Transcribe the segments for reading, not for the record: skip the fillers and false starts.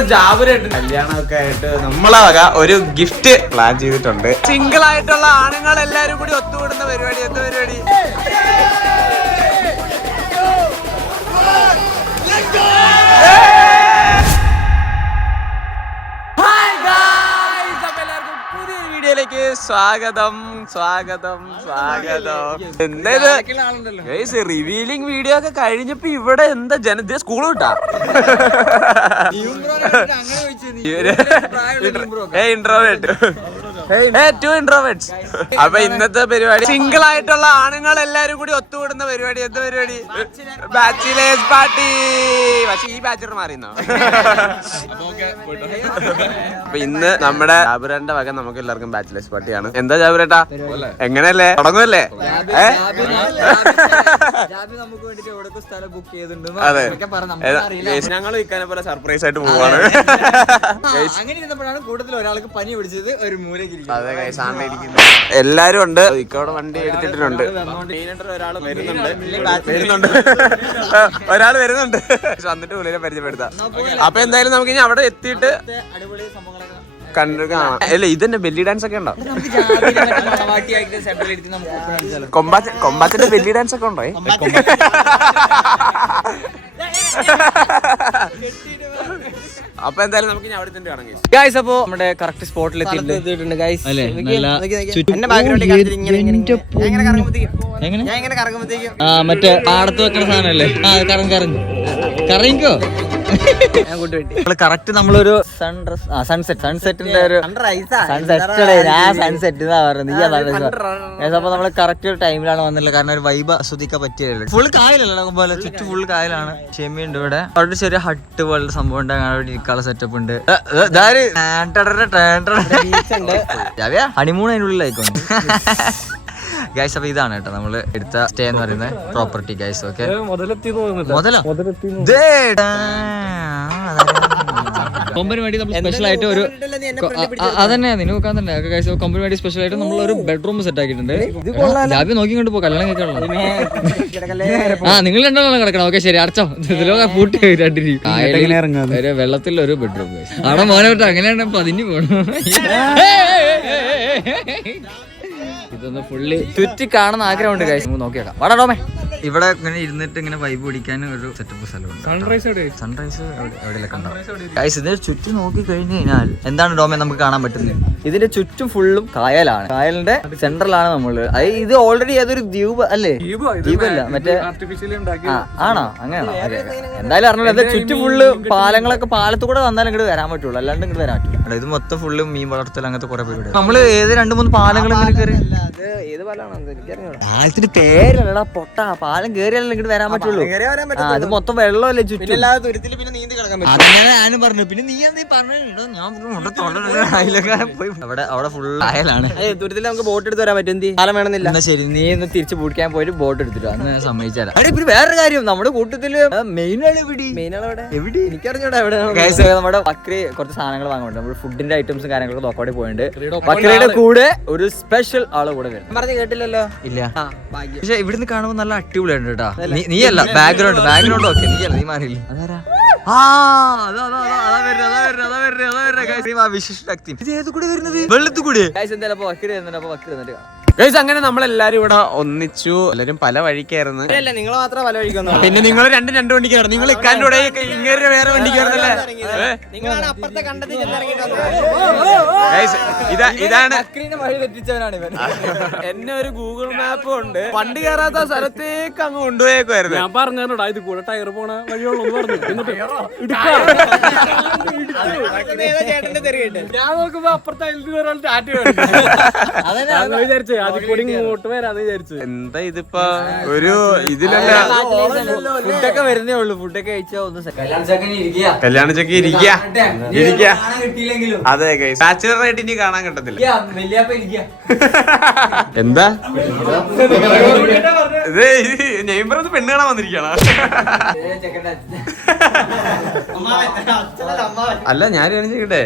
ജാബുരായിട്ട് കല്യാണമൊക്കെ ആയിട്ട് നമ്മളെ വക ഒരു ഗിഫ്റ്റ് പ്ലാൻ ചെയ്തിട്ടുണ്ട്. സിംഗിൾ ആയിട്ടുള്ള ആണുങ്ങൾ എല്ലാരും കൂടി ഒത്തുകൂടുന്ന പരിപാടി. എന്ത് പരിപാടി? വീഡിയോയിലേക്ക് സ്വാഗതം. റിവീലിംഗ് വീഡിയോ ഒക്കെ കഴിഞ്ഞപ്പോ ഇവിടെ എന്താ ജനത സ്കൂൾ വിട്ടാ ഇൻട്രോവേർട്സ്. അപ്പൊ ഇന്നത്തെ പരിപാടി സിംഗിൾ ആയിട്ടുള്ള ആണുങ്ങൾ എല്ലാരും കൂടി ഒത്തുകൂടുന്ന പരിപാടി. എന്ത് പരിപാടി? Bachelors party. പക്ഷെ ഈ ബാച്ചർ മാറിയെന്നോ? അപ്പൊ ഇന്ന് നമ്മുടെ ജാബുരാന്റെ വക നമുക്ക് എല്ലാവർക്കും ബാച്ചിലേഴ്സ് പാർട്ടിയാണ്. എന്താ ജാബുരേട്ടാ, എങ്ങനെയല്ലേ? തുടങ്ങുമല്ലേ? അതെ, ഞങ്ങൾ ഇക്കാനെ പോലെ സർപ്രൈസ് ആയിട്ട് പോവാണ്. എല്ലാരും ഉണ്ട്. ഇക്കവിടെ വണ്ടി എടുത്തിട്ടുണ്ട്. ഒരാൾ വരുന്നുണ്ട്. വന്നിട്ട് പുള്ളിനെ പരിചയപ്പെടുത്താം. അപ്പൊ എന്തായാലും നമുക്ക് ഇനി അവിടെ എത്തിയിട്ട് കണ്ടു കാണാം. അല്ല, ഇതന്നെ ബെല്ലി ഡാൻസ് ഒക്കെ ഉണ്ടോ? കൊമ്പാച്ചന്റെ ബെല്ലി ഡാൻസ് ഒക്കെ ഉണ്ടോ? അപ്പൊ എന്തായാലും നമുക്ക് ഇനി അവിടെ തന്നെ കാണാം ഗൈസ്. അപ്പൊ നമ്മുടെ കറക്റ്റ് സ്പോട്ടിൽ എത്തിയിട്ടുണ്ട് ഗൈസ്. മറ്റേ പാടത്ത് വെക്കുന്ന സാധനല്ലേ? കറങ്ങിക്കോ. കറക്റ്റ് നമ്മളൊരു സൺസെറ്റിന്റെ ഒരു സൺസെറ്റ് എന്നാ പറയുന്നത്. അപ്പൊ നമ്മള് കറക്റ്റ് ഒരു ടൈമിലാണ് വന്നില്ല. കാരണം ഒരു വൈബ് ആസ്വദിക്കാൻ പറ്റിയല്ലോ. ഫുൾ കായലല്ല പോലെ, ചുറ്റും ഫുൾ കായലാണ്. ക്ഷമയുണ്ട് ഇവിടെ. അവിടെ ചെറിയ ഹട്ട് പോലത്തെ സംഭവം ഉണ്ട്. അവിടെ ഇരിക്കാനുള്ള സെറ്റപ്പ് ഉണ്ട്. ഹണിമൂൺ അതിനുള്ളിലായിക്കോണ്ട് ഗൈസ്. അപ്പൊ ഇതാണ് കേട്ടോ നമ്മള് എടുത്ത സ്റ്റേ എന്ന് പറയുന്നത് പ്രോപ്പർട്ടി ഗൈസ്. ഓക്കെ, കൊമ്പന് വേണ്ടി നമ്മൾ സ്പെഷ്യൽ ആയിട്ട് ഒരു അതന്നെ നിന്നെ നോക്കാൻ തന്നെ ഗൈസ്. കൊമ്പന് വേണ്ടി സ്പെഷ്യൽ ആയിട്ട് നമ്മൾ ഒരു ബെഡ്റൂം സെറ്റ് ആക്കിയിട്ടുണ്ട്. ലാബി നോക്കിക്കൊണ്ട് പോ, കല്യാണം കേൾക്കാനുള്ള. നിങ്ങൾ രണ്ടാളും കിടക്കണം. ഓക്കെ ശരി, അടച്ചോ. ഇതിലൊക്കെ പൂട്ടി രണ്ടിരി വെള്ളത്തിൽ ഒരു ബെഡ്റൂം. അവിടെ മോനെ വിട്ട് അങ്ങനെയാണ് പതിഞ്ഞു പോകണം. ഇതൊന്ന് ഫുള്ളി ചുറ്റി കാണുന്ന ആഗ്രഹമുണ്ട് ഗൈസ്. നോക്കിയേക്കാം. വാടാടോമേ. ഇവിടെ ഇങ്ങനെ ഇരുന്നിട്ട് ഇങ്ങനെ വൈബ് പിടിക്കാൻ ഒരു സെറ്റപ്പ് സ്ഥലമുണ്ട്. സൺറൈസ് എവിടെയൊക്കെ ഉണ്ടാവും ഗൈസ്. ഇതിന്റെ ചുറ്റും നോക്കി കഴിഞ്ഞു കഴിഞ്ഞാൽ എന്താണ് ഡോമേ നമുക്ക് കാണാൻ പറ്റുന്നത്? ഇതിന്റെ ചുറ്റും ഫുള്ളും കായലാണ്. കായലിന്റെ സെൻട്രലാണ് നമ്മള്. ഇത് ഓൾറെഡി ഏതൊരു ദ്വീപ് അല്ലേ? ദ്വീപല്ല, മറ്റേ ആണോ? അങ്ങനെയാണോ? എന്തായാലും അറിഞ്ഞത് ചുറ്റും ഫുള്ള് പാലങ്ങളൊക്കെ. പാലത്ത് കൂടെ വന്നാലും ഇങ്ങോട്ട് വരാൻ പറ്റുള്ളൂ, അല്ലാണ്ട് ഇങ്ങോട്ട് വരാൻ പറ്റില്ല. ഇത് മൊത്തം ഫുള്ള് മീൻ വളർത്തൽ അങ്ങനത്തെ കുറെ പരിപാടി. നമ്മള് ഏത് 2-3 പാലങ്ങൾ ഇങ്ങനെ കയറി. പാലത്തിന്റെ പേരല്ലടാ പൊട്ട. പാലം കേറിയാലും ഇങ്ങോട്ട് വരാൻ പറ്റുള്ളൂ. അത് മൊത്തം വെള്ളമല്ലേ ചുറ്റും. അങ്ങനെ ഞാനും പറഞ്ഞു. പിന്നെ നീ എന്താ പറഞ്ഞു? അവിടെ ഫുൾ കായലാണ്. ദൂരത്തിൽ നമുക്ക് ബോട്ട് എടുത്ത് വരാൻ പറ്റും. പാലം വേണമെന്നില്ല. എന്നാ ശരി, നീ ഒന്ന് തിരിച്ച് പിടിക്കാൻ പോയിട്ട് ബോട്ട് എടുത്തിട്ട് അന്ന് സമ്മതിച്ചാലാ. പിന്നെ വേറൊരു കാര്യം, നമ്മുടെ കൂട്ടത്തില് മെയിനാണ് എവിടെ എനിക്കറിഞ്ഞൂടാ. എവിടെ നമ്മുടെ ബക്രി കുറച്ച് സാധനങ്ങൾ വാങ്ങുന്നുണ്ട്. നമ്മുടെ ഫുഡിന്റെ ഐറ്റംസും കാര്യങ്ങളൊക്കെ നോക്കാതെ പോയിട്ടുണ്ട്. ബക്രിയുടെ കൂടെ ഒരു സ്പെഷ്യൽ ആള് കൂടെ വരും. പറഞ്ഞ് കേട്ടില്ലല്ലോ? ഇല്ല. പക്ഷെ ഇവിടുന്ന് കാണുമ്പോൾ നല്ല അടിപൊളിയുണ്ട് കേട്ടോ. നീയല്ല, ബാക്ക്ഗ്രൗണ്ട് ഓക്കെ. നീയല്ല, നീ മാറിയില്ല. അതാരാ? അങ്ങനെ നമ്മളെല്ലാരും ഇവിടെ ഒന്നിച്ചു. എല്ലാരും പല വഴിക്കായിരുന്നു. നിങ്ങൾ മാത്രം പല വഴിക്കുന്നു. പിന്നെ നിങ്ങൾ രണ്ട് വണ്ടിക്കായിരുന്നു. നിങ്ങൾ ഇക്കാൻ്റെ കൂടെ ഇങ്ങനെ വേറെ വണ്ടിക്കായിരുന്നല്ലേ? ഇതാണ് എന്നെ ഒരു ഗൂഗിൾ മാപ്പ് ഉണ്ട്. വണ്ടി കയറാത്ത സ്ഥലത്തേക്ക് അങ്ങ് കൊണ്ടുപോയേക്കുമായിരുന്നു. ഞാൻ പറഞ്ഞോടാ, ഇത് കൂടെ ടയർ പോണ വഴിയുള്ളൂ പറഞ്ഞു. ഞാൻ നോക്കുമ്പോ അപ്പുറത്തെ വിചാരിച്ചു ഇങ്ങോട്ട് വരാന്ന് വിചാരിച്ചു. എന്താ ഇതിപ്പോ ഒരു ഇതിലല്ല. ഫുഡൊക്കെ വരുന്നേ ഉള്ളൂ. ഫുഡൊക്കെ കഴിച്ചാ ഒന്ന് കല്യാണ ചക്കി ഇരിക്കുക. അതെ ബാച്ചുലറായിട്ട് ഇനി കാണാൻ കിട്ടത്തില്ല. എന്താ ഇത്? നെയ്മർ ഒന്ന് പെണ്ണ് കാണാൻ വന്നിരിക്കണ? അല്ല, ഞാൻ ചോദിക്കട്ടെ,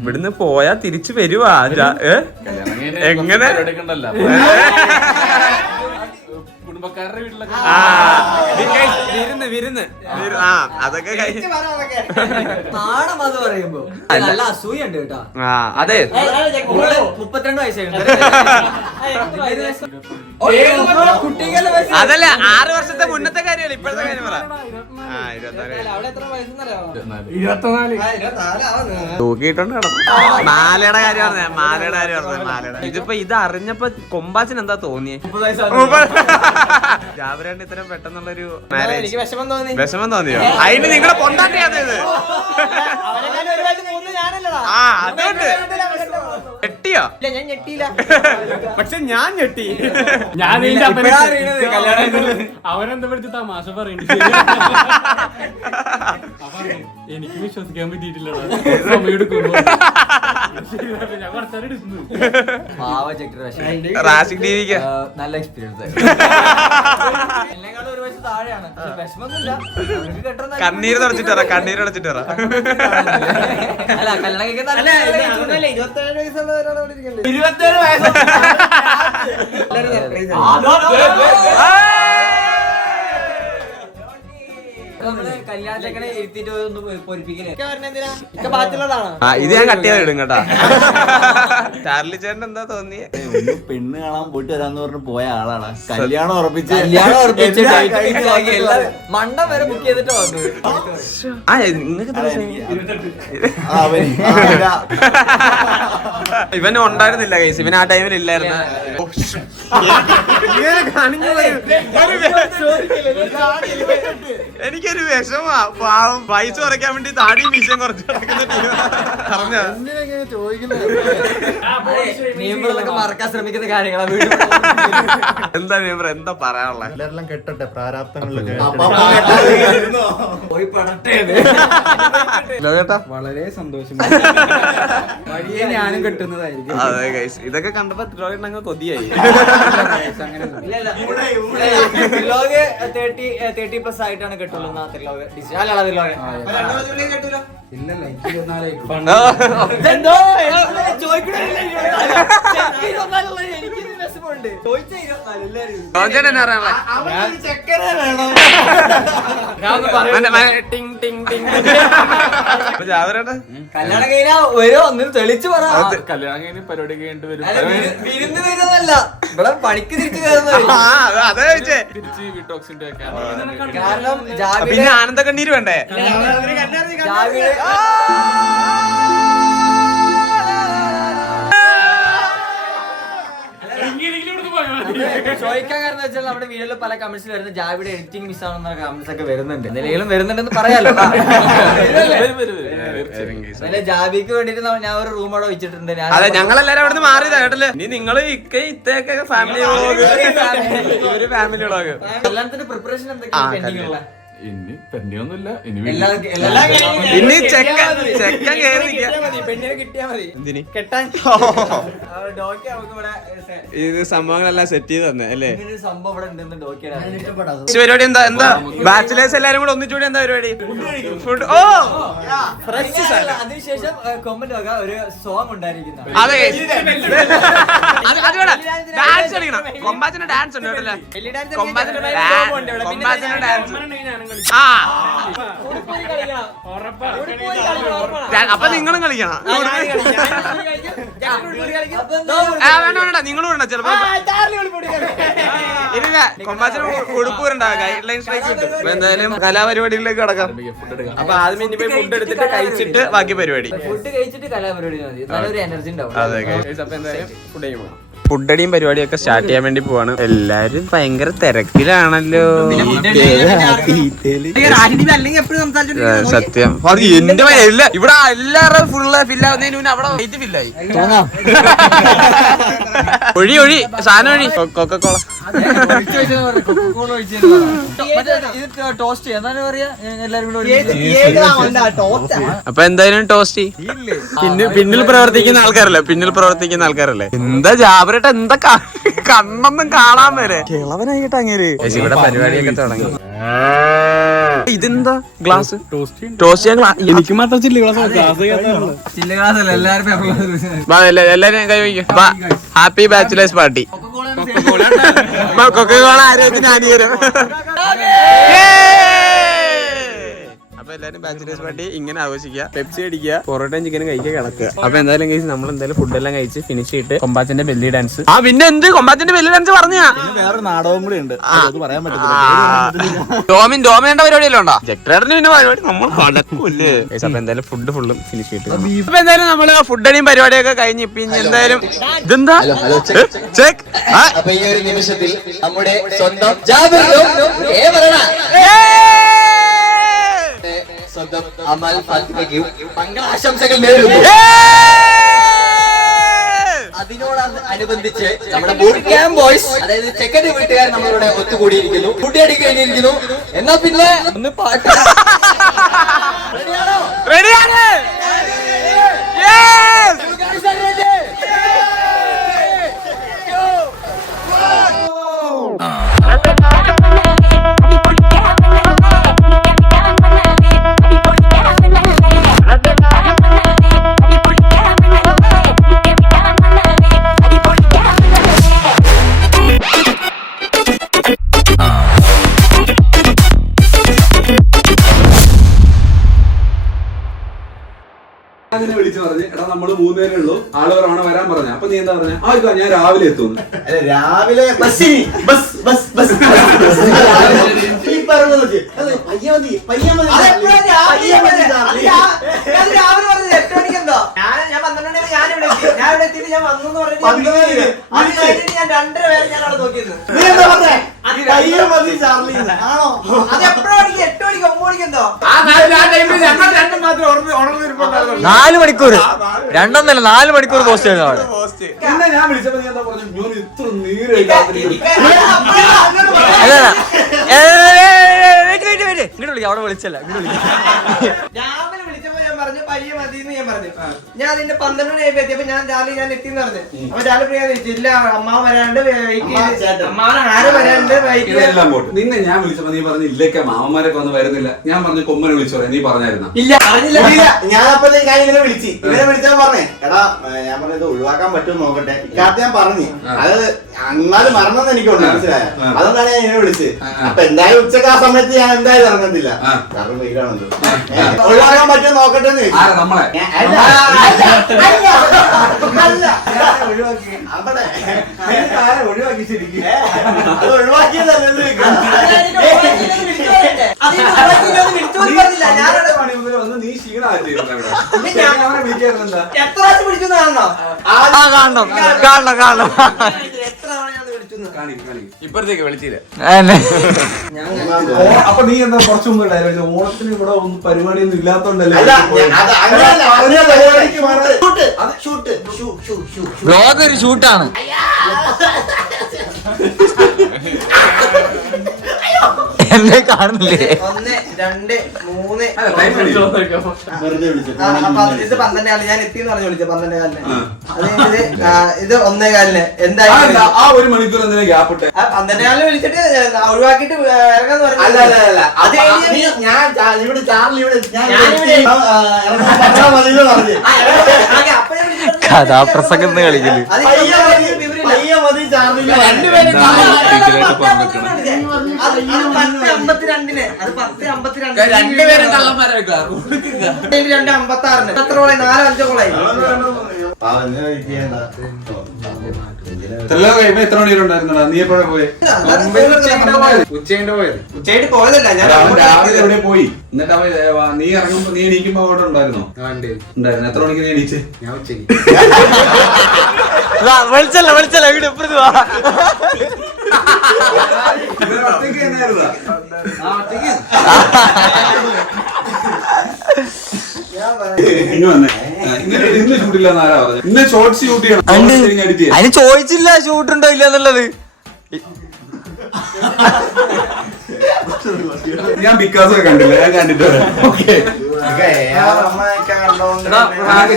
ഇവിടുന്ന് പോയാ തിരിച്ചു വരുവാ? എങ്ങനെ? കുടുംബക്കാരുടെ വീട്ടിലൊക്കെ വിരുന്ന് അതൊക്കെ നാണം അത് പറയുമ്പോ നല്ല അസൂയുണ്ട് കേട്ടോ. അതെ 32 വയസ്സായിരുന്നു. അതല്ല 6 വർഷത്തെ മുന്നത്തെ കാര്യമല്ല ഇപ്പോഴത്തെ കാര്യം പറ. തൂക്കിയിട്ടുണ്ട് മാലയുടെ കാര്യം പറഞ്ഞ മാലയുടെ ഇതിപ്പോ ഇത് അറിഞ്ഞപ്പോ കൊമ്പാച്ചൻ എന്താ തോന്നിയേ? ജാബിരാണ്ട് ഇത്രയും പെട്ടെന്നുള്ളൊരു മാരേജ് വിഷമം തോന്നിയോ? അതിന് നിങ്ങളെ കൊണ്ടാട്ടിയാത് ഇത്. അതുകൊണ്ട് ഞെട്ടിയോ? ഞാൻ ഞെട്ടിയില്ല. പക്ഷെ ഞാൻ ഞെട്ടി. അവനെന്താ പഠിച്ച് തമാശ പറയുന്നുണ്ട്. എനിക്ക് വിശ്വസിക്കാൻ പറ്റിയിട്ടില്ലടാ. സമയം എടുക്കുന്നു. ഞാൻ കുറച്ചാൽ എടുക്കുന്നു. റാഷിക് ടിവിക്ക് നല്ല എക്സ്പീരിയൻസ്. എന്നെക്കാളും ഒരു വയസ്സ് താഴെയാണ്. വിഷമൊന്നുമില്ല. കണ്ണീര് തുടച്ചിട്ട് അല്ല കല്യാണം കഴിക്കാൻ 27 വയസ്സുള്ളവരാണ് അവിടെ ഇരിക്കുന്നത്. 27 വയസ്സ്. കല്യാണച്ചക്കനെ ഇരുത്തിട്ട് ഒന്ന് പൊരിപ്പിക്കലേ. ഇത് ഞാൻ കട്ട് ചെയ്ത് ഇടും കേട്ടാ. ചാർലി ചേട്ടൻ എന്താ തോന്നിയേ? പെണ്ണ് കാണാൻ പോയിട്ട് വരാന്ന് പറഞ്ഞ് പോയ ആളാണ്. കല്യാണം ഉറപ്പിച്ച് മണ്ടം വരെ ബുക്ക് ചെയ്തിട്ട് വന്നു. ഇവൻ ഉണ്ടായിരുന്നില്ല ഗൈസ്. ഇവൻ ആ ടൈമിൽ ഇല്ലായിരുന്നു. എനിക്കൊരു വിഷമാ. പാവം പൈസ കുറയ്ക്കാൻ വേണ്ടി താടി മീശം കുറച്ച് നിയമങ്ങളൊക്കെ മറക്കാൻ ശ്രമിക്കുന്ന കാര്യങ്ങളാണ്. എന്താ നിയമം എന്താ പറയാനുള്ള? എല്ലാരെല്ലാം കെട്ടട്ടെ പ്രാരാബ്ദങ്ങളിലൊക്കെ. പോയി പടട്ടെ. വളരെ സന്തോഷം. വഴിയെ ഞാനും കെട്ടുന്നതായിരിക്കും. അതെ ഗൈസ് ഇതൊക്കെ കണ്ടപ്പോ ത്രിലോക് കൊതിയായി. 30+ ആയിട്ടാണ് കെട്ടുള്ളൂ. ഇല്ലല്ല എനിക്ക് 24 കല്യാണം കഴിഞ്ഞാ ഓരോ ഒന്നിനും തെളിച്ചു പറ. കല്യാണം കഴിഞ്ഞ് പരിപാടി കഴിഞ്ഞിട്ട് വരും. വിരുന്ന് വരുന്നതല്ല, ഇവിടെ പണിക്ക് തിരിച്ചു കയറുന്നത്. അതെ ചോദിച്ചേ. തിരിച്ച് വിട്ടോക്സിന്റെ ഒക്കെ കാരണം പിന്നെ ആനന്ദ കണ്ണീര് വേണ്ടേ? ചോദിക്കാൻ കാരണം വെച്ചാൽ നമ്മുടെ വീഡിയോയിൽ പല കമന്റ്സ് വരുന്നത് ജാവിയുടെ എഡിറ്റിംഗ് മിസ് ആണെന്ന കമന്റ്സ് ഒക്കെ വരുന്നുണ്ട്. എന്തെങ്കിലും വരുന്നുണ്ടെന്ന് പറയാലോ. ജാബിക്ക് വേണ്ടിട്ട് ഞാൻ ഒരു റൂം അവിടെ വെച്ചിട്ടുണ്ട്. അതെ ഞങ്ങളെല്ലാരും അവിടെ നിന്ന് മാറിയതാ കേട്ടല്ലേ. ഇനി നിങ്ങള് ഇത്തേക്ക് ഫാമിലി ഒരു ഫാമിലി വ്ളോഗ്. കല്യാണത്തിന്റെ പ്രിപ്പറേഷൻ എന്തൊക്കെയാണ് പെൻഡിങ് ഉള്ള? ഇനി പെണ്ണിയൊന്നുമില്ല. ഇനി ഇനി ചെക്കൻ കേറി പെണ്ണിനെ കിട്ടിയാ മതി. എന്തിന് കെട്ടാൻ ഇത് സംഭവങ്ങളെല്ലാം സെറ്റ് ചെയ്ത് തന്നെ അല്ലേ? സംഭവം ഇവിടെ ഉണ്ടെന്ന് ഡോക്കിയാണ്. പരിപാടി എന്താ ബാച്ചിലേഴ്സ് എല്ലാരും കൂടെ ഒന്നിച്ചൂടി എന്താ പരിപാടി? ഫുഡ്. ഓ അതിനുശേഷം കൊമ്പന്റ് വക ഒരു സോങ് ഉണ്ടായിരിക്കുന്ന. അതെ ഡാൻസ് കളിക്കണം. കൊമ്പാച്ചന്റെ ഡാൻസ് ഉണ്ട് കേട്ടല്ലേ? കൊമ്പാച്ചന്റെ ഡാൻസ്. അപ്പൊ നിങ്ങളും കളിക്കണം. വേണ്ട നിങ്ങളും വേണ്ട. ചിലപ്പോ കൊമ്പാച്ചന് ഉടുപ്പ് വരണ്ട. ഗൈഡ് ലൈൻ സ്ട്രൈക്ക് കിട്ടും. അപ്പൊ എന്തായാലും കലാപരിപാടികളിലേക്ക് കടക്കാം. അപ്പൊ ആദ്യം ഇനി പോയി ഫുഡ് എടുത്തിട്ട് കഴിച്ചിട്ട് ബാക്കി പരിപാടി. ഫുഡ് കഴിച്ചിട്ട് കലാപരിപാടി മതി. നല്ലൊരു എനർജി ഉണ്ടാവും. അതെ അപ്പൊ എന്തായാലും ഫുഡടിയും പരിപാടിയൊക്കെ സ്റ്റാർട്ട് ചെയ്യാൻ വേണ്ടി പോവാണ്. എല്ലാരും ഭയങ്കര തിരക്കിലാണല്ലോ. സത്യം അത് എന്റെ ഇവിടെ എല്ലാവരും ഫുള്ള് ഫില്ലാവുന്നതിന് മുന്നേ അവിടെ വെയിറ്റ് ഫില്ലായി. ഒഴി സാധനം ഒഴി കൊക്കക്കോള. ടോസ്റ്റ് എന്നാലും പറയാ എല്ലാരും കൂടെ. അപ്പൊ എന്തായാലും ടോസ്റ്റ് പിന്നിൽ പ്രവർത്തിക്കുന്ന ആൾക്കാരല്ലേ. എന്താ ജാബരേട്ട എന്താ കണ്ണൊന്നും കാണാൻ വരെ കിളവനായിട്ട് അങ്ങനെ. ഇവിടെ പരിപാടിയൊക്കെ തുടങ്ങി. ഇതെന്താ ഗ്ലാസ് ടോസ്റ്റ് ചെയ്യാൻ? എനിക്ക് മാത്രം ചില്ല ഗ്ലാസ്. എല്ലാരും കൈ വയ്ക്കും. Happy bachelor's party. കൊക്കോള ആരോഗ്യത്തിന് ഹാനികരം. അപ്പൊ എല്ലാരും ബാച്ചിലേഴ്സ് പാർട്ടി ഇങ്ങനെ ആഘോഷിക്കുക, പെപ്സി അടിക്കുക, പൊറോട്ടയും ചിക്കനും കഴിക്കുക, കിടക്കുക. അപ്പൊ എന്തായാലും കഴിച്ച് നമ്മൾ എന്തായാലും ഫുഡെല്ലാം കഴിച്ച് ഫിനിഷ് ചെയ്തിട്ട് കൊമ്പാച്ചന്റെ ബെല്ലി ഡാൻസ്. ആ പിന്നെ എന്ത് കൊമ്പാച്ചന്റെ ബെല്ലി ഡാൻസ് പറഞ്ഞാ വേറെ നാടകം കൂടി ഉണ്ട്, അത് പറയാൻ പറ്റത്തില്ല. ഡോമിന്റെ പരിപാടിയല്ലോ ഉണ്ടോ ജക്ടേട്ടന് പിന്നെ പരിപാടി നമ്മൾ നടക്കൂല്ലേ. അപ്പൊ എന്തായാലും ഫുഡ് ഫുള്ളും ഫിനിഷ് ചെയ്തിട്ട് അപ്പൊ എന്തായാലും നമ്മള് ഫുഡടിയും പരിപാടിയൊക്കെ കഴിഞ്ഞ് പിന്നെ എന്തായാലും ഇതെന്താ ചെക്ക്. അപ്പൊ ഈ ഒരു നിമിഷത്തിൽ നമ്മുടെ സ്വന്തം സ്വന്തം അമൽ ഫാത്തിമയ്ക്കും മംഗളാശംസകൾ നേരുന്നു. അതിനോടനുബന്ധിച്ച് നമ്മുടെ ബൂട്ട് ക്യാമ്പ് ബോയ്സ്, അതായത് ചെക്കൻ്റെ വീട്ടുകാർ നമ്മളിവിടെ ഒത്തുകൂടിയിരിക്കുന്നു, ഫുഡ് അടി കഴിഞ്ഞിരിക്കുന്നു. എന്നാ പിന്നെ ഒന്ന് പാട്ട് റെഡിയാണ്. വിളിച്ചു പറഞ്ഞു, എടാ നമ്മള് 3 പേരേ ഉള്ളൂ, ആള് പറയണ വരാൻ പറഞ്ഞ. അപ്പൊ നീ എന്താ പറഞ്ഞ? ആ ഞാൻ രാവിലെ എത്തുന്നു. രാവിലെ നാല് മണിക്കൂർ 4 മണിക്കൂർ പോസ്റ്റ് ചെയ്യുന്ന ആള്. പിന്നെ ഞാൻ വിളിച്ചപ്പോ നീ എന്താ പറഞ്ഞു? ഞാൻ ഇത്ര നീര് ഇങ്ങോട്ട് വിളിക്കാം, അവിടെ വിളിച്ചല്ല, ഇങ്ങോട്ട് വിളിക്കാം. രാവിലെ വിളിച്ചപ്പോ ഞാൻ പറഞ്ഞു പയ്യെ മതിന്ന് ഞാൻ പറഞ്ഞു. ഞാൻ അതിന്റെ 12 മണിയായപ്പോ എത്തിയപ്പോ ഞാൻ എത്തിന്ന് പറഞ്ഞു. അപ്പൊ രാവിലെ ഞാൻ ഇല്ല അമ്മ വരാണ്ട് വെയിറ്റ് ചെയ്ത്, അമ്മാവൻ ആര് വരാണ്ട് വെയിറ്റ് ഇതെല്ലാം പോട്ട്. നിന്നെ ഞാൻ വിളിച്ചപ്പോ നീ പറഞ്ഞു ഇല്ലേക്ക മാമന്മാരൊക്കെ ഒന്നും വരുന്നില്ല. ഞാൻ പറഞ്ഞു കൊമ്മനെ വിളിച്ചു പറയാം, നീ പറഞ്ഞായിരുന്ന? ഇല്ല പറഞ്ഞില്ല. ഞാൻ അപ്പോഴത്തേക്ക് ഞാൻ ഇങ്ങനെ വിളിച്ചാൽ പറഞ്ഞേ, എടാ ഞാൻ പറഞ്ഞത് ഒഴിവാക്കാൻ പറ്റുമെന്ന് നോക്കട്ടെ. ഇക്കാലത്ത് ഞാൻ പറഞ്ഞു, അത് എന്നാലും മറന്നെന്ന് എനിക്കുണ്ട്, മനസ്സിലായ. അതുകൊണ്ടാണ് ഞാൻ ഇങ്ങനെ വിളിച്ചത്. അപ്പൊ എന്തായാലും ഉച്ചക്ക് ആ സമയത്ത് ഞാൻ എന്തായാലും ഇറങ്ങത്തില്ല, കാരണം വെയിലാണല്ലോ. ഒഴിവാക്കാൻ പറ്റുമോ നോക്കട്ടെ എന്ന് നമ്മളെ ഒഴിവാക്കി ശരിക്കും അത് ഒഴിവാക്കിയതല്ലേ. വന്ന് നീ ക്ഷീണമായിട്ടിരുന്നു അവനെ വിളിക്കായിരുന്നെന്താ? എത്ര പ്രാവശ്യം വിളിച്ചു കാണണോ? കാണണം എത്ര തവണ ഞാൻ വിളിച്ചു? ഇപ്പഴത്തേക്ക് വിളിച്ചില്ല. അപ്പൊ നീ എന്താ കുറച്ചു മുമ്പ് ഡയലോഗ് ഓണത്തിന് ഇവിടെ ഒന്നും പരിപാടിയൊന്നും ഇല്ലാത്തോണ്ടല്ലേ? ബ്ലോഗ് ഒരു ഷൂട്ടാണ്. എന്നെ കാണുന്നില്ലേ? 1 2 3 വെറുതെ വിളിച്ചു. ഇത് 12 ഞാൻ എത്തിന്ന് പറഞ്ഞു വിളിച്ചത് 12 ഇത് 1 എന്തായാലും ആ 1 മണിക്കൂർ എന്തിനാ ഗ്യാപ്പ് ഇട്ടെ? 12 വിളിച്ചിട്ട് ഒഴിവാക്കിട്ട് ഇറങ്ങാന്ന് പറഞ്ഞു. അത് ഞാൻ ഇവിടെ ചാർലി ഇവിടെ കഥാപ്രസംഗം കളിക്കല്. രണ്ടുപേരും കള്ളന്മാരായിരിക്കും. 2:56 എത്ര കോളായി? 4-5 കോളായി. എത്ര മണിവരുണ്ടായിരുന്നടാ? നീ എപ്പോഴാ പോയെ? ഉച്ചയായിട്ട് പോയതല്ല ഞാൻ രാവിലെ എവിടെ പോയി? എന്നിട്ട് അവൻ നീ ഇറങ്ങുമ്പോ നീ എണീക്കുമ്പോ അവിടെ ഉണ്ടായിരുന്നോ? ഉണ്ടായിരുന്നു. എത്ര മണിക്ക് നീ എണീച്ച്? ഞാൻ ഉച്ചയ്ക്ക് വിളിച്ചല്ല വീട് എപ്പോഴും ഒറ്റയ്ക്ക് തന്നെയായിരുന്നാ? ഇനി വന്നേ. ഇന്ന് ഷൂട്ടില്ലെന്ന് ആരാ പറഞ്ഞു? ഇന്ന് ഷോർട്സ് ഷൂട്ട് ചെയ്യണം. അതിന് ചോദിച്ചില്ല ഷൂട്ടുണ്ടോ ഇല്ല എന്നുള്ളത്. ഞാൻ ബിക്കാസ് ഒക്കെ കണ്ടില്ല, ഞാൻ കണ്ടിട്ട്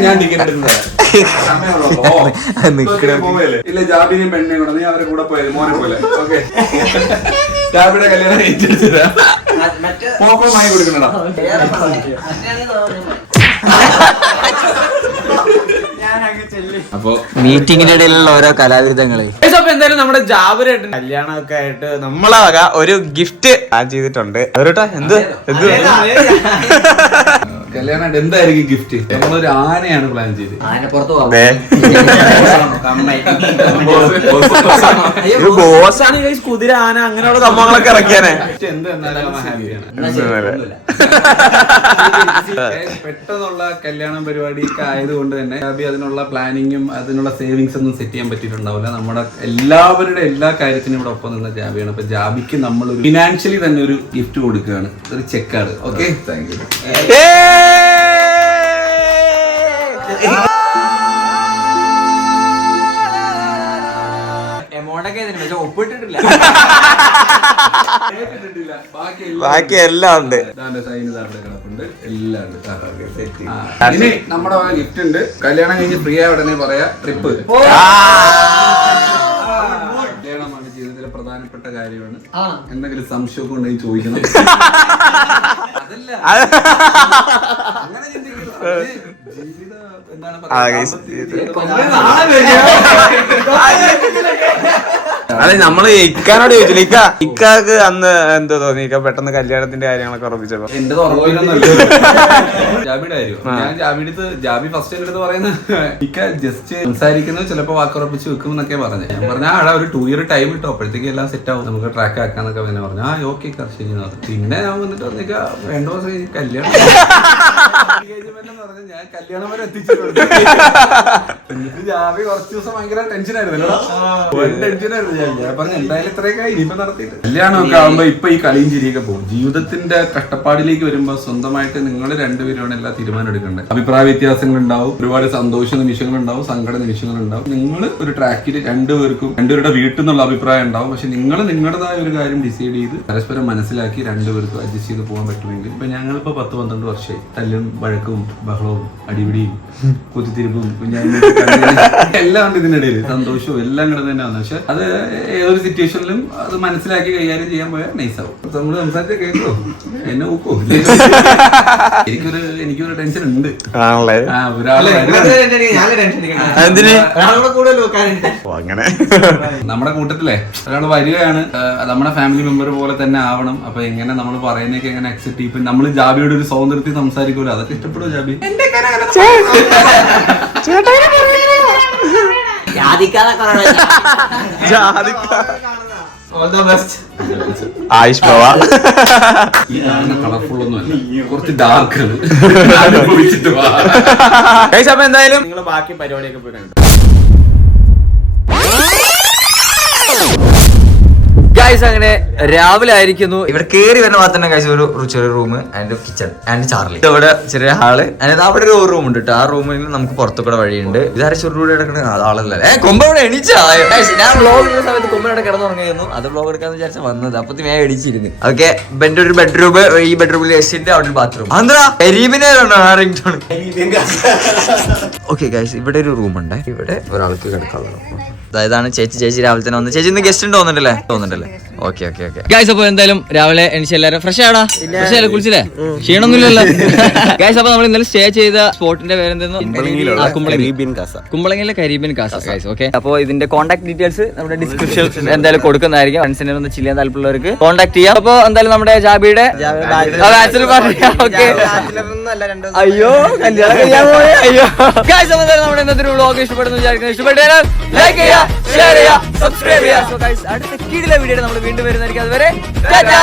ഞാൻ ടിക്കറ്റ് ഇല്ല. ജാബിനെയും പെണ്ണിനെയും കൂടെ നീ അവരെ കൂടെ പോയത് മോനെ പോലെ. ഓക്കെ ജാബിയുടെ കല്യാണം ഏറ്റെടുത്തരാ. പോക്കോ മായി കൊടുക്കണടാ. അപ്പൊ മീറ്റിംഗിന്റെ ഇടയിലുള്ള ഓരോ കലാവിരുദ്ധങ്ങള് അപ്പൊ എന്തായാലും നമ്മുടെ ജാബിരായിട്ട് കല്യാണമൊക്കെ ആയിട്ട് നമ്മളെ വക ഒരു ഗിഫ്റ്റ് പ്ലാൻ ചെയ്തിട്ടുണ്ട്. അവരോട്ടാ എന്ത് കല്യാണം എന്തായിരിക്കും ഗിഫ്റ്റ്? നമ്മളൊരു ആനയാണ് പ്ലാൻ ചെയ്ത്. ബോസാണ് കുതിര, ആന അങ്ങനെയുള്ള സംഭവങ്ങളൊക്കെ ഇറക്കിയാനേ. എന്ത് എന്നാലും ഹാപ്പിയാണ്. പെട്ടെന്നുള്ള കല്യാണം പരിപാടിയൊക്കെ ആയതുകൊണ്ട് തന്നെ അതിനുള്ള പ്ലാനിങ്ങും അതിനുള്ള സേവിങ്സ് ഒന്നും സെറ്റ് ചെയ്യാൻ പറ്റിയിട്ടുണ്ടാവില്ല. നമ്മുടെ എല്ലാവരുടെ എല്ലാ കാര്യത്തിനും ഇവിടെ ഒപ്പം നിന്ന ജാബിയാണ്. അപ്പൊ ജാബിക്ക് നമ്മൾ ഒരു ഫിനാൻഷ്യലി തന്നെ ഒരു ഗിഫ്റ്റ് കൊടുക്കുകയാണ്. ഒരു ചെക്കാണ്. Okay, thank you. ഒപ്പിട്ടിട്ടില്ല, ബാക്കി എല്ലാം ഉണ്ട്. ഇനി നമ്മുടെ ഗിഫ്റ്റ് ഉണ്ട്. കല്യാണം കഴിഞ്ഞ് ഫ്രീ ആയ ഉടനെ പറയാ ട്രിപ്പ്. കല്യാണമാണ് ജീവിതത്തിലെ പ്രധാനപ്പെട്ട കാര്യമാണ്. എന്തെങ്കിലും സംശയമൊക്കെ ഉണ്ടെങ്കിൽ ചോദിക്കണം. അതല്ല അങ്ങനെ ജീവിതം എന്താണ് അതെ, നമ്മള് ഇക്കാനോട് ചോദിച്ചില്ല. ഇക്കാക്ക് അന്ന് എന്തോ തോന്നി? ഇക്ക പെട്ടെന്ന് കല്യാണത്തിന്റെ കാര്യങ്ങളൊക്കെ ഉറപ്പിച്ചപ്പോ എന്റെ ഉറപ്പിനൊന്നുമല്ല, ജാബിയുടെ കാര്യം. ഞാൻ ജാബി ഫസ്റ്റ് എന്റെ അടുത്ത് പറയുന്നത് ഇക്ക ജസ്റ്റ് സംസാരിക്കുന്നു, ചിലപ്പോ വാക്കുറപ്പിച്ച് വെക്കും എന്നൊക്കെ പറഞ്ഞു. ഞാൻ പറഞ്ഞ ഒരു 2 year ടൈം കിട്ടും, അപ്പോഴത്തേക്ക് എല്ലാം സെറ്റ് ആവും, നമുക്ക് ട്രാക്ക് ആക്കാന്നൊക്കെ പിന്നെ പറഞ്ഞു. ഓക്കെ ശരി. പിന്നെ ഞാൻ വന്നിട്ട് പറഞ്ഞേക്ക 2 ദിവസം കല്യാണം പറഞ്ഞു. ഞാൻ കല്യാണം വരെ എത്തിച്ചിട്ടുണ്ട്. എന്നിട്ട് ജാബി കുറച്ച് ദിവസം ഭയങ്കര ടെൻഷനായിരുന്നല്ലോ. ടെൻഷനായിരുന്നു. ഞാൻ പറഞ്ഞു എന്തായാലും ഇത്രയൊക്കെ ഇനിയിപ്പോ നടത്തിയിട്ട് കല്യാണമൊക്കെ ആവുമ്പോ ഇപ്പൊ ഈ കളിയും ചിരിയൊക്കെ പോകും. ജീവിതത്തിന്റെ കഷ്ടപ്പാടിലേക്ക് വരുമ്പോ സ്വന്തമായിട്ട് നിങ്ങൾ രണ്ടുപേരുമാണ് എല്ലാ തീരുമാനം എടുക്കേണ്ടത്. അഭിപ്രായ വ്യത്യാസങ്ങൾ ഉണ്ടാവും, ഒരുപാട് സന്തോഷ നിമിഷങ്ങൾ ഉണ്ടാവും, സങ്കട നിമിഷങ്ങൾ ഉണ്ടാവും. നിങ്ങൾ ഒരു ട്രാക്കിൽ രണ്ടുപേരുടെ വീട്ടിൽ നിന്നുള്ള അഭിപ്രായം ഉണ്ടാവും. പക്ഷെ നിങ്ങൾ നിങ്ങളുടേതായ ഒരു കാര്യം ഡിസൈഡ് ചെയ്ത് പരസ്പരം മനസ്സിലാക്കി രണ്ടുപേർക്കും അഡ്ജസ്റ്റ് ചെയ്ത് പോകാൻ പറ്റുമെങ്കിൽ. ഇപ്പൊ ഞങ്ങളിപ്പോ 10-12 വർഷമായി തല്ലും വഴക്കും ബഹളവും അടിപിടിയും കുത്തിത്തിരിപ്പും എല്ലാം ഉണ്ട് ഇതിനിടയിൽ, സന്തോഷവും എല്ലാം കൂടെ തന്നെ വന്നു. പക്ഷെ അത് ഏതൊരു സിറ്റുവേഷനിലും അത് മനസ്സിലാക്കി കൈകാര്യം ചെയ്യാൻ പോയാൽ നൈസാവും. നമ്മള് സംസാരിച്ച കേൾക്കോ എന്നെ ഊക്കോ? എനിക്കൊരു ടെൻഷൻ ഉണ്ട്. നമ്മുടെ കൂട്ടത്തിലെ ഒരാൾ വരികയാണ്, നമ്മുടെ ഫാമിലി മെമ്പർ പോലെ തന്നെ ആവണം. അപ്പൊ എങ്ങനെ നമ്മൾ പറയുന്നതൊക്കെ എങ്ങനെ അക്സെപ്റ്റ് ചെയ്യും? നമ്മൾ ജാബിയോട് ഒരു സ്വാതന്ത്ര്യത്തിൽ സംസാരിക്കുമല്ലോ, അതൊക്കെ ഇഷ്ടപ്പെടുമോ ജാബി? കളർഫുൾ ഒന്നുമല്ല, കുറച്ച് ഡാർക്ക് ആണ്. അപ്പൊ എന്തായാലും നിങ്ങൾ ബാക്കി പരിപാടിയൊക്കെ പോയി കണ്ടു. ഗൈസ് അങ്ങനെ രാവിലെ ആയിരിക്കുന്നു. ഇവിടെ കേറി വരുന്ന ഭാഗത്ത് തന്നെ ഗൈസ് ഒരു ചെറിയ room and kitchen and Charlie. ഇവിടെ ചെറിയ ഹാള്, അവിടെ ഒരു റൂം ഉണ്ട് കേട്ടോ. ആ റൂമിൽ നമുക്ക് പുറത്തുകൂടെ വഴിയുണ്ട്. ഇതാരെ ചെറുകൂടെ കിടക്കുന്ന ആളല്ലേ കൊമ്പ ഇവിടെ എണീച്ചാ. ഞാൻ വ്ലോഗ് എടുക്കുന്ന സമയത്ത് കൊമ്പയുടെ കിടന്നുറങ്ങിയിരുന്നു. അത് വ്ലോഗ് എടുക്കാന്ന് വിചാരിച്ച വന്നത്. അപ്പൊ ഞാൻ എണീച്ചിരുന്നു. ഓക്കെ, എന്റെ ഒരു ബെഡ്റൂം, ഈ ബെഡ്റൂമിൽ എസിന്റെ അവിടെ ഒരു ബാത്റൂം. ആന്ധ്രാ കരീബിനെ റിംഗ് ടോൺ. ഓക്കെ ഗൈസ്, ഇവിടെ ഒരു റൂം ഉണ്ട്. ഇവിടെ ഒരാൾക്ക് കിടക്കാനുള്ള. അതായതാണ് ചേച്ചി രാവിലെ തന്നെ വന്ന്. ചേച്ചി ഇന്ന് ഗസ്റ്റ് ഉണ്ട് തോന്നുന്നുണ്ടല്ലേ? ഓക്കെ. ഗൈസ് അപ്പൊ എന്തായാലും രാവിലെ എണീച്ച് എല്ലാവരും ഫ്രഷ് ആടാ. ഫ്രഷ് ആയാലും കുളിച്ചില്ലേ? ക്ഷീണമൊന്നുമില്ലല്ലോ. ഗൈസ് അപ്പൊ നമ്മൾ ഇന്നലെ സ്റ്റേ ചെയ്ത സ്പോട്ടിന്റെ പേരെന്തെന്നു? കുമ്പളങ്ങിയിലെ കരീബിയൻ കാസ. ഗൈസ് ഓക്കെ, അപ്പൊ ഇതിന്റെ കോൺടാക്ട് ഡീറ്റെയിൽസ് നമ്മുടെ ഡിസ്ക്രിപ്ഷൻ എന്തായാലും കൊടുക്കുന്നതായിരിക്കും. ഫ്രണ്ട്സിനെ ഒന്ന് ചില്ല് ചെയ്യാൻ താല്പര്യമുള്ളവർക്ക് കോൺടാക്ട് ചെയ്യാം. അപ്പൊ എന്തായാലും നമ്മുടെ ജാബിയുടെ അയ്യോ കല്യാണം കഴിയാൻ പോയ അയ്യോ. ഗൈസ് അപ്പൊ എന്തായാലും നമ്മുടെ ഇന്നത്തെ വ്ലോഗ് ഇഷ്ടപ്പെടുന്നു വിചാരിക്കുന്നു. ഇഷ്ടപ്പെട്ടാൽ ലൈക്ക് ചെയ്യുക, ഷെയർ ചെയ്യുക, സബ്സ്ക്രൈബ് ചെയ്യുക. സോ ഗൈസ് അടുത്ത കീഴിലെ വീഡിയോ നമ്മൾ വീണ്ടും വരുന്നതായിരിക്കും. അതുവരെ ടാറ്റാ.